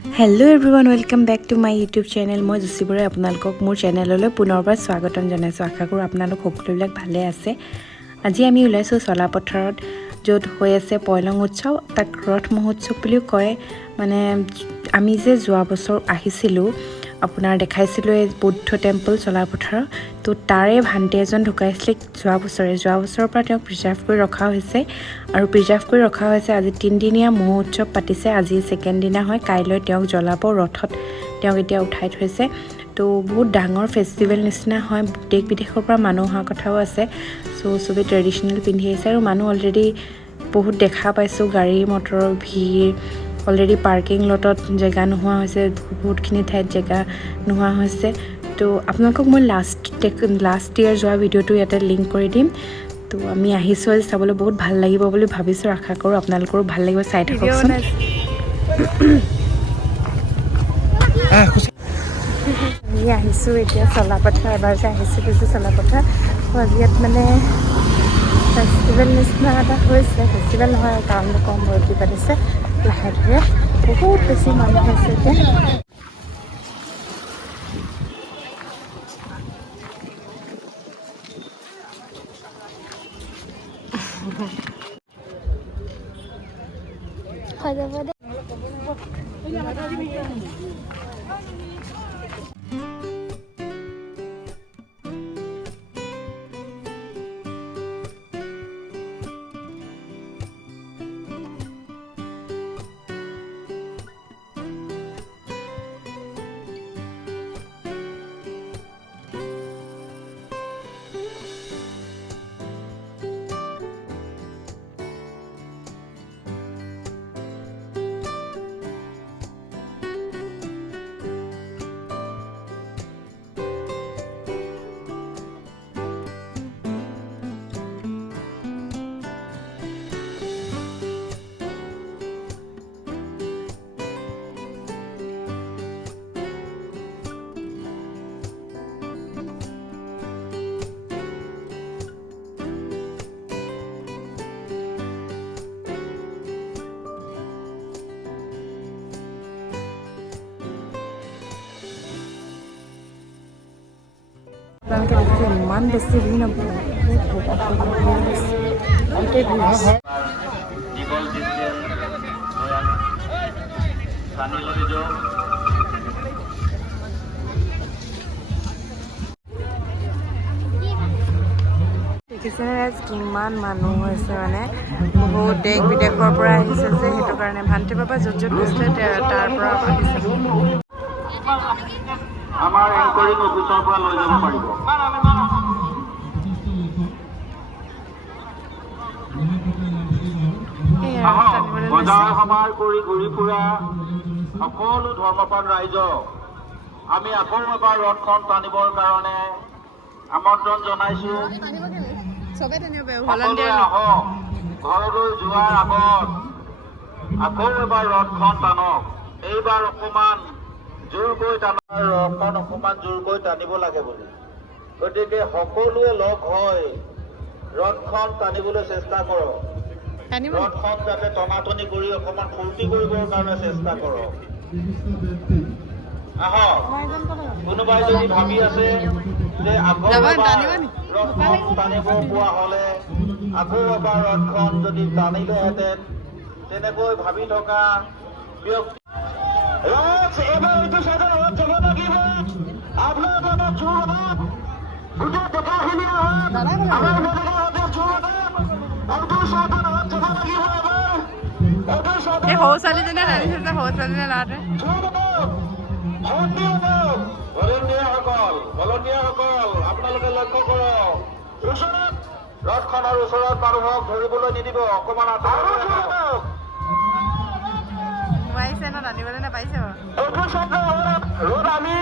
Hello everyone welcome back to my YouTube channel मैं जुसी बराए আপোনালোকক মোৰ চেনেললৈ পুনৰবাৰ স্বাগতম জনাইছো আশা কৰো আপোনালোক সকলোবিলাক ভালে আছে আজি আমি ওলাইছো চলাপথাৰত য'ত হৈ আছে পয়লং উৎসৱ তাক ৰথ মহোৎসৱ বুলিও কয় মানে আমি যে যোৱা বছৰ আহিছিলো আপোনাৰ দেখাইছিলো এই বুদ্ধ টেম্পল চলাপথাৰ তো তাৰে ভান্তি এজন ঢুকাইছিল যোৱা বছৰৰ পৰা তেওঁ প্ৰিজাৰ্ভ কৰি ৰখা হৈছে আজি 3 দিনীয়া মহোৎসৱ পাতিছে আজি সেকেন্ড দিনা হয় কাইলৈ তেওঁক জ্বলাব ৰথত তেওঁক এতিয়া উঠাই থৈছে তো বহুত ডাঙৰ ফেষ্টিভেল নিচিনা হয় দেশ বিদেশৰ পৰা মানুহ অহা কথাও আছে সো সবে ট্ৰেডিশনাল পিন্ধি আছে আৰু মানুহ অলৰেডি বহুত দেখা পাইছো গাড়ী মটৰৰ ভিৰ অলৰেডি পাৰ্কিং লটত জেগা নোহোৱা হৈছে বহুতখিনি ঠাইত জেগা নোহোৱা হৈছে তো আপোনালোকক মই লাষ্ট ইয়াৰ যোৱা ভিডিঅ'টো ইয়াতে লিংক কৰি দিম তো আমি আহিছো আজি চাবলৈ বহুত ভাল লাগিব বুলি ভাবিছো আশা কৰো আপোনালোকৰো ভাল লাগিব চাই থাককচোন আমি আহিছো এতিয়া চলাপথাৰ এবাৰ যে আহিছো চলাপথাৰ আজি ইয়াত মানে ফেষ্টিভেল নিচিনা এটা হৈছে ফেষ্টিভেল নহয় কাৰণ কম মূৰ্তি পাতিছে লাহে ধীৰে বহুত বেছি মানুহ আছে এতিয়া হৈ যাব দে আপোনালোকে দেখিছে ইমান বেছি ভিৰ নহয় দেখিছে কিমান মানুহ হৈছে মানে বহুত দেশ বিদেশৰ পৰা আহিছে যে সেইটো কাৰণে ভান্তি বাবা য'ত গৈছিলে তাৰ পৰা আহিছে আমাৰ এংকৰিং অফিচৰ পৰা লৈ যাব পাৰিব বজাৰ সমাৰ কৰি ঘূৰি ফুৰা সকলো ধৰ্মপ্ৰাণ ৰাইজ আমি আকৌ এবাৰ ৰথখন টানিবৰ কাৰণে আমন্ত্ৰণ জনাইছো সকলোৱে আহক ঘৰলৈ যোৱাৰ আগত আকৌ এবাৰ ৰথখন টানক এইবাৰ অকণমান জোৰকৈ টানিব লাগে বুলি গতিকে সকলোৱে লগ হৈ ৰথখন টানিবলৈ চেষ্টা কৰক ৰথখন যাতে টনাটনি কৰি অকণমান ফূৰ্তি কৰিবৰ কাৰণে চেষ্টা কৰক আহক কোনোবাই যদি ভাবি আছে যে আকৌ ৰথখন টানিব পোৱা হলে আকৌ এবাৰ ৰথখন যদি টানিলেহেঁতেন তেনেকৈ ভাবি থকা ব্যক্তি এবার একটু সাথে রথ চলে লাগিব আপনার বাবা জোর দুটো দেখা হলে আমার মেয়েদের হাতে জোর একটু সাথে রথ চলে লাগিব এবার একটু সাথে হৌসালিজনে ৰাখিছে হৌসালিজনে লাটে ভলণ্টিয়াৰসকল আপোনালোকে লক্ষ্য কৰক ওচৰত ৰথখনৰ ওচৰত মানুহক ধৰিবলৈ নিদিব অকণমান আঁতৰত পাইছে না জানিবলৈ নাপাইছে এইটো শব্দ ৰ'দ আমি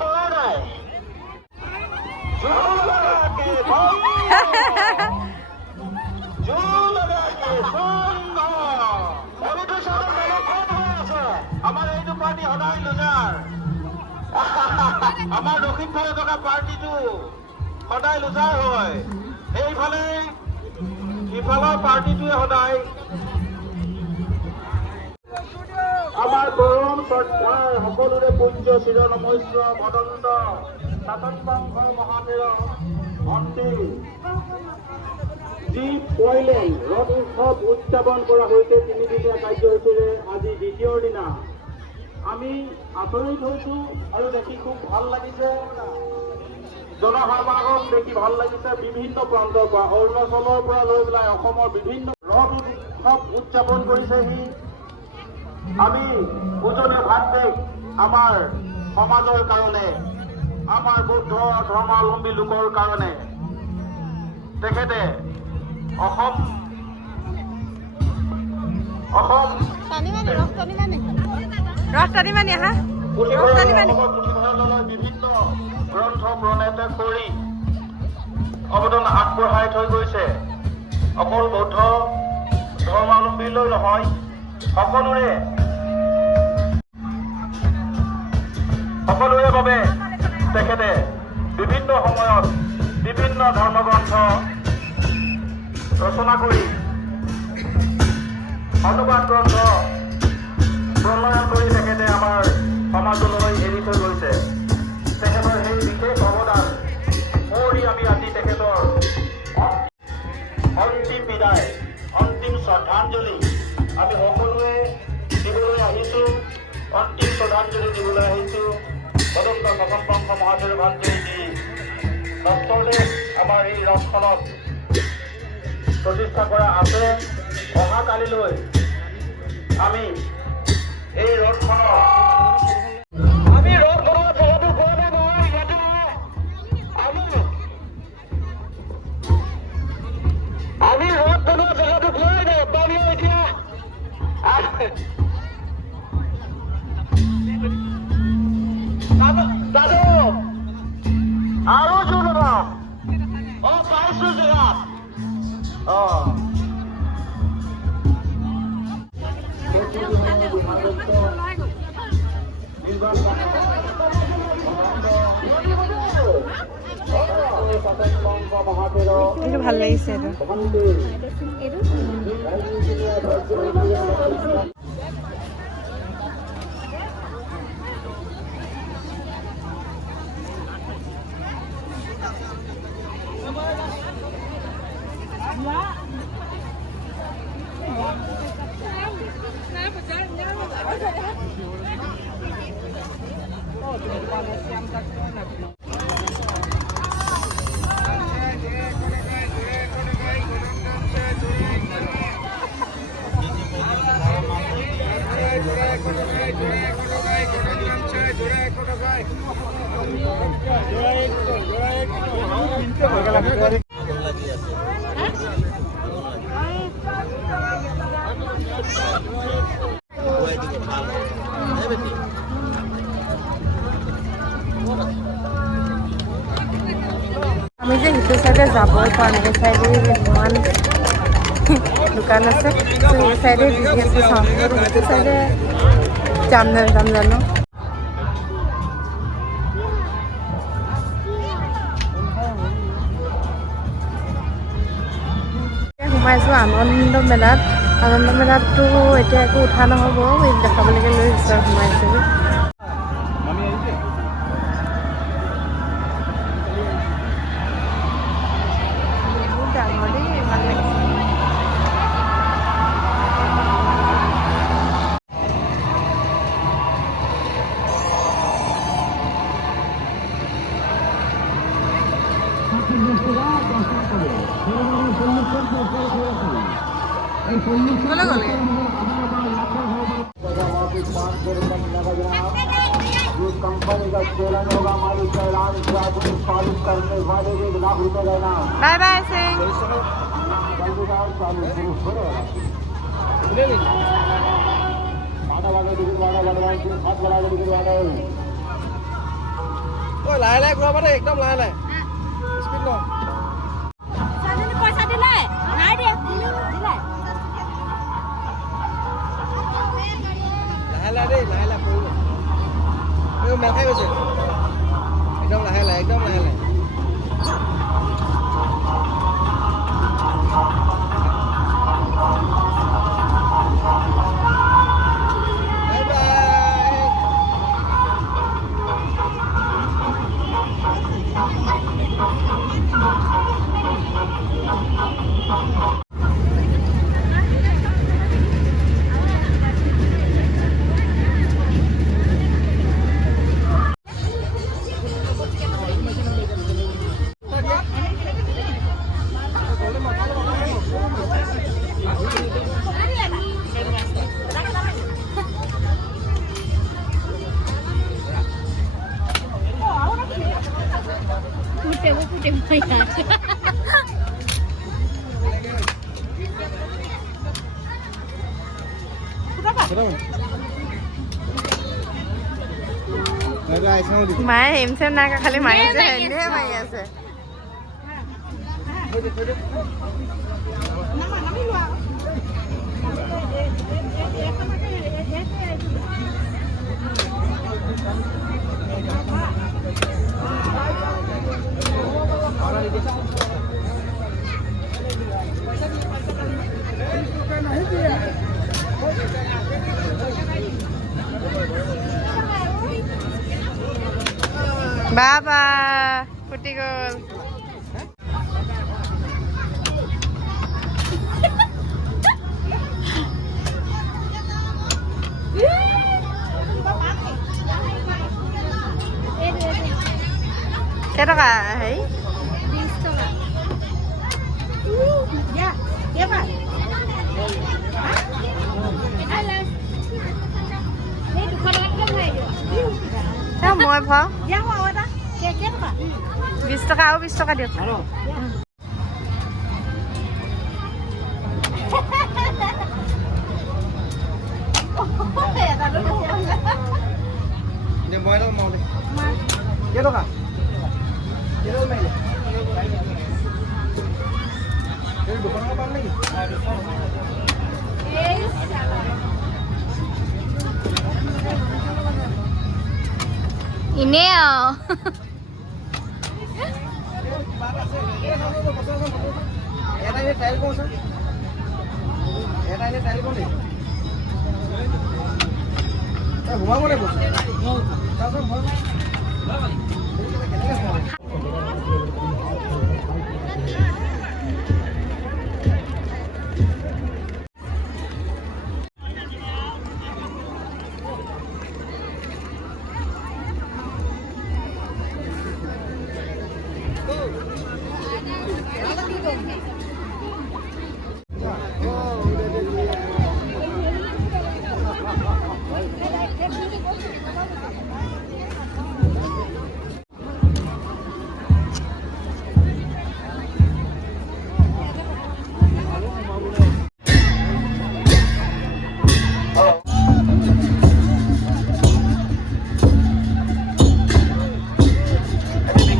পৰা নাই আমাৰ এইটো পাৰ্টি সদায় লুজাৰ আমাৰ দক্ষিণ ফালে থকা পাৰ্টিটো সদায় লুজাৰ হয় এইফালে সিফালৰ পাৰ্টিটোৱে সদায় ওচৰত প্ৰায় সকলোৰে পূজ্য চিৰনমস্য ভদন্ত শাসনবংশ মহাদেৱ মন্দিৰ যি পইলেং ৰথ উৎসৱ উদযাপন কৰা হৈছে 3 দিনীয়া কাৰ্যসূচীৰে আজি দ্বিতীয়ৰ দিনা আমি আচৰিত হৈছো আৰু দেখি খুব ভাল লাগিছে জনসমাগম দেখি ভাল লাগিছে বিভিন্ন প্ৰান্তৰ পৰা অৰুণাচলৰ পৰা লৈ পেলাই অসমৰ বিভিন্ন ৰথ উৎসৱ উদযাপন কৰিছেহি আমি পূজনীয় ভাতৃক আমাৰ সমাজৰ কাৰণে আমাৰ বৌদ্ধ ধৰ্মাৱলম্বী লোকৰ কাৰণে তেখেতে অসম বিভিন্ন গ্ৰন্থ প্ৰণয়ন কৰি অৱদান আগবঢ়াই থৈ গৈছে অকল বৌদ্ধ ধৰ্মাৱলম্বীলৈ নহয় সকলোৰে বাবে তেখেতে বিভিন্ন সময়ত বিভিন্ন ধৰ্মগ্ৰন্থ ৰচনা কৰি অনুবাদ গ্ৰন্থ প্ৰণয়ন কৰি তেখেতে আমাৰ সমাজলৈ এৰি থৈ গৈছে তেখেতৰ সেই বিশেষ অৱদান কৰি আমি আজি তেখেতৰ অন্তিম বিদায় অন্তিম শ্ৰদ্ধাঞ্জলি আমি সকলোৱে দিবলৈ আহিছোঁ অন্তিম শ্ৰদ্ধাঞ্জলি দিবলৈ আহিছোঁ ভদন্ত শাসনবংশ মহাদেৱ ভাঞ্জলি দি নষ্টদেশ আমাৰ এই ৰথখনত প্ৰতিষ্ঠা কৰা আছে অহাকালিলৈ আমি এই ৰথখনৰ জেগাটো পোৱা নাই নহয় ইয়াতে আমি ৰথ বনোৱা জেগাটো পোৱাই নাই পাবি এতিয়া দাদু আৰু জোৰ ল'বা পাইছো জেগাত কিন্তু ভাল লাগিছে আমি যে সিটো চাইডে যাবই পৰা নাই এই চাইডে ইমান দোকান আছে এই চাইডে বিজনেছ চাওঁ সিটো চাইডে যাম জানো সোমাইছোঁ আনন্দ মেলাততো এতিয়া একো উঠা নহ'ব দেখাবলৈকে লৈ আহিছোঁ আৰু সোমাইছোঁ कंपनी का चैलेंज होगा हमारी कैलाश चालू करने वाले भी ₹1,00,000 देना बाय बाय सिंह লাহে লাহে ঘূৰাব দেই একদম লাহে লাহে স্পীড ল পইচা দিলে নাই দে দিলে লাহে লাহে দেই লাহে লাহে পৰিব এই মেল খাই গৈছে একদম লাহে লাহে একদম লাহে লাহে বাই বাই মায়ে হেম চেম নাই খালি মাৰি আছে হেন্দুহে মাৰি আছে বাবা ফুটি গ'ল কেইটকা হেৰি 20 টকা দিয়া কেবা এই 200 টকা ভৰাই দিও মই ভৰাওঁ দিয়া মই এটা কেইটকা 20 টকা আৰু 20 টকা দিয়ক ইনে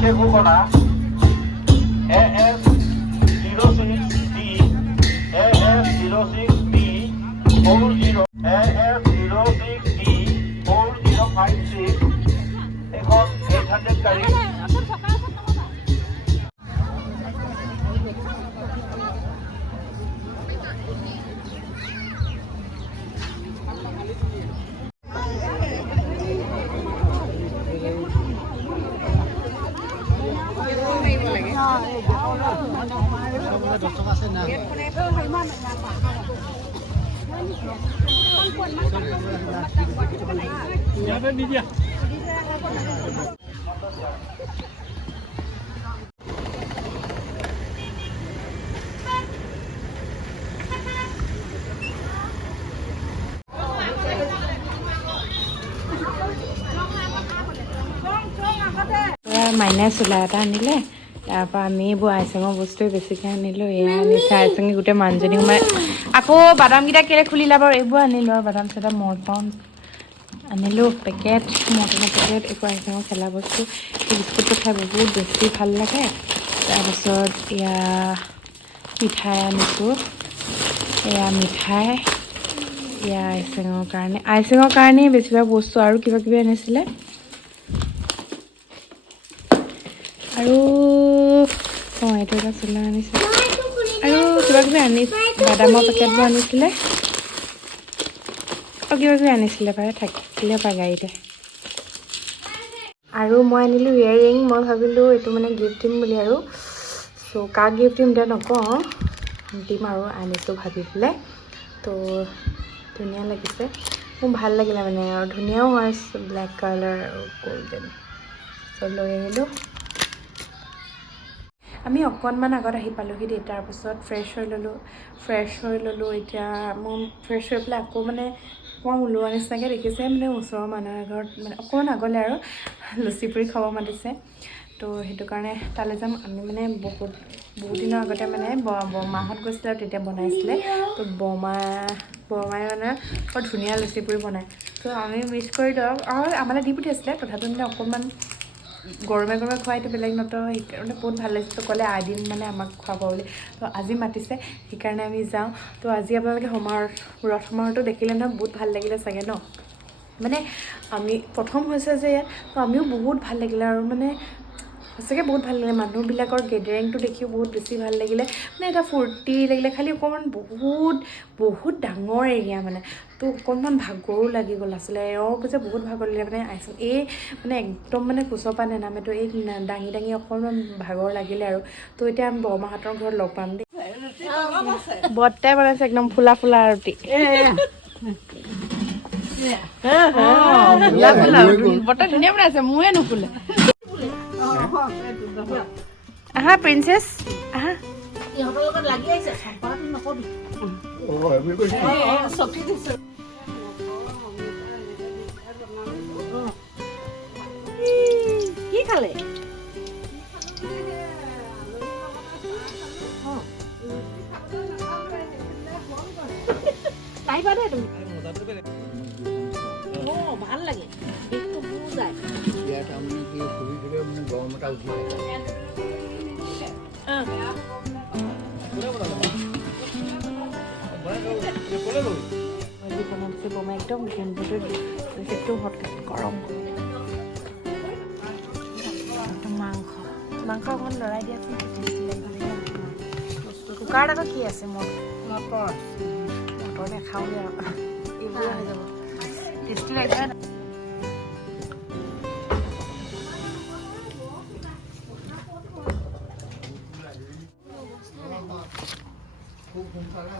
বিশেষ ঘোষণা AF06D AF06D 40 AF06D 4056 এখন 800 গাড়ী মাইনাই চোলা এটা আনিলে তাৰপৰা আমি এইবোৰ আইচঙৰ বস্তুৱে বেছিকৈ আনিলোঁ এয়া আনিছে আইচঙি গোটেই মানুহজনী সোমাই আকৌ বাদামকেইটা কেলৈ খুলিলা বাৰু এইবোৰ আনিলোঁ আৰু বাদাম চাদাম মৰ্টন আনিলোঁ পেকেট মৰ্টনৰ পেকেট এইবোৰ আইচঙৰ খেলা বস্তু এই বিস্কুটটো খাই বহুত বেছি ভাল লাগে তাৰপিছত এয়া মিঠাই আনিছোঁ এয়া মিঠাই এয়া আইচঙৰ কাৰণেই বেছিভাগ বস্তু আৰু কিবা কিবি আনিছিলে আৰু এইটো এটা চোলা আনিছে আৰু কিবা কিবি বাদামৰ পেকেটবোৰ আনিছিলে আৰু কিবা কিবি আনিছিলে পাৰে থাকিলে পায় গাড়ীতে আৰু মই আনিলোঁ ইয়েৰিং মই ভাবিলোঁ এইটো মানে গিফ্ট দিম বুলি আৰু চ' কাক গিফ্ট দিম এতিয়া নকওঁ দিম আৰু আনিছোঁ ভাবি পেলাই তো ধুনীয়া লাগিছে মোৰ ভাল লাগিলে মানে আৰু ধুনীয়াও হয় ব্লেক কালাৰ আৰু গল্ডেন চ' লৈ আহিলোঁ আমি অকণমান আগত আহি পালোঁহি দেই তাৰপিছত ফ্ৰেছ হৈ ল'লোঁ এতিয়া মই ফ্ৰেছ হৈ পেলাই আকৌ মানে অকণমান ওলোৱা নিচিনাকৈ দেখিছে মানে ওচৰৰ মানুহৰ ঘৰত মানে অকণমান আগলৈ আৰু লুচি পুৰি খাব মাতিছে তো সেইটো কাৰণে তালৈ যাম আমি মানে বহুত দিনৰ আগতে মানে বৰমাহঁত গৈছিলে আৰু তেতিয়া বনাইছিলে তো বৰমাই মানে বৰ ধুনীয়া লুচি পুৰি বনায় ত' আমি মিছ কৰিলোঁ আৰু আমালৈ দি পঠিয়াইছিলে তথাপিও মানে অকণমান গৰমে গৰমে খোৱাইটো বেলেগ নতো সেইকাৰণে বহুত ভাল লাগিছে। ত' ক'লে এদিন মানে আমাক খুৱাব বুলি। ত' আজি মাতিছে সেইকাৰণে আমি যাওঁ। ত' আজি আপোনালোকে ৰথ সমাৰোহটো দেখিলে নহয় বহুত ভাল লাগিলে চাগে ন। মানে আমি প্ৰথম হৈছে যে ইয়াত ত' আমিও বহুত ভাল লাগিলে আৰু মানে সঁচাকৈ বহুত ভাল লাগিলে। মানুহবিলাকৰ গেডাৰিংটো দেখিও বহুত বেছি ভাল লাগিলে। মানে এটা ফূৰ্তি লাগিলে খালি অকণমান বহুত ডাঙৰ এৰিয়া মানে। তো অকণমান ভাগৰো লাগি গ'ল আচলতে এওঁ যে বহুত ভাগৰ লাগিলে মানে এই মানে একদম মানে কোচৰ পৰা নেনামে তো এই দাঙি অকণমান ভাগৰ লাগিলে আৰু। তো এতিয়া আমি বৰমাহঁতৰ ঘৰত লগ পাম দেই। বৰ্তাই বনাইছে একদম ফুলা ৰুটি। বৰ্তাই ধুনীয়া বনাইছে মোৰে নুফুলে। আহা প্ৰিন্সেছ আহা। ইহঁতৰ লগত লাগি আহিছে চম্পাটো নকবি কি খালে পাৰিবা দে তুমি ভাল লাগে বিষটো বুৰ যায় ইয়াত আমি কি শুই দিলে মানে গৰম এটা উঠি থাকে একদম একদম গৰম মাংস অকণ লৰাই দিয়াচোন কুকাৰত আকৌ কি আছে মটৰ নাখাওঁগে আৰু এইবোৰ হৈ যাব টেষ্টি লাগিছে খুব সোনকালে